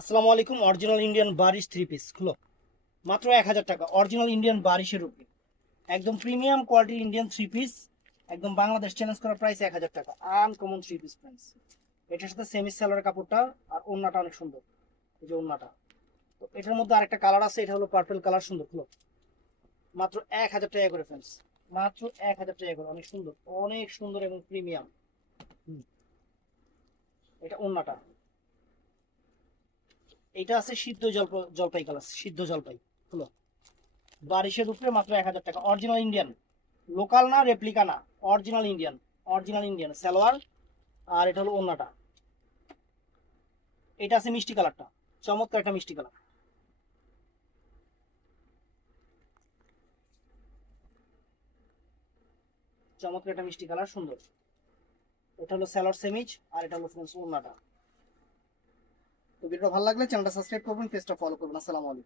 আসসালামু আলাইকুম। Original Indian বারিশ three piece খুলো, মাত্র 1000 টাকা। অরিজিনাল ইন্ডিয়ান বারিশের উপরে একদম প্রিমিয়াম কোয়ালিটির ইন্ডিয়ান থ্রি পিস, একদম বাংলাদেশ চ্যালেঞ্জ করা প্রাইস 1000 টাকা। Uncommon three piece price. এটার সাথে সেমি সেলার কাপড়টা আর ওড়নাটা অনেক সুন্দর। এই যে ওড়নাটা, তো এটার মধ্যে আরেকটা কালার আছে, এটা হলো পার্পল কালার। সুন্দর খুলো, মাত্র 1000 টাকা করে ফ্রেন্ডস, মাত্র 1000 টাকা করে। অনেক সুন্দর, অনেক সুন্দর এবং প্রিমিয়াম। এটা ওড়নাটা, এটা আছে সিদ্ধ জলপাই কালার, সিদ্ধ জলপাই। হলো বারিশের উপরে মাত্র 1000 টাকা। অরিজিনাল ইন্ডিয়ান, লোকাল না, রেপ্লিকা না, original Indian. Original Indian salwar, আর এটা হলো ওন্নাটা। এটা আছে মিষ্টি কালারটা, চমৎকার একটা মিষ্টি কালার। চমৎকার একটা মিষ্টি কালার, সুন্দর। এটা হলো সালোয়ার সেমিজ, আর এটা হলো ওন্নাটা। তো ভিডিওটা ভালো লাগলে চ্যানেলটা সাবস্ক্রাইব করবেন, পেজটা ফলো করবেন। আসসালামু আলাইকুম।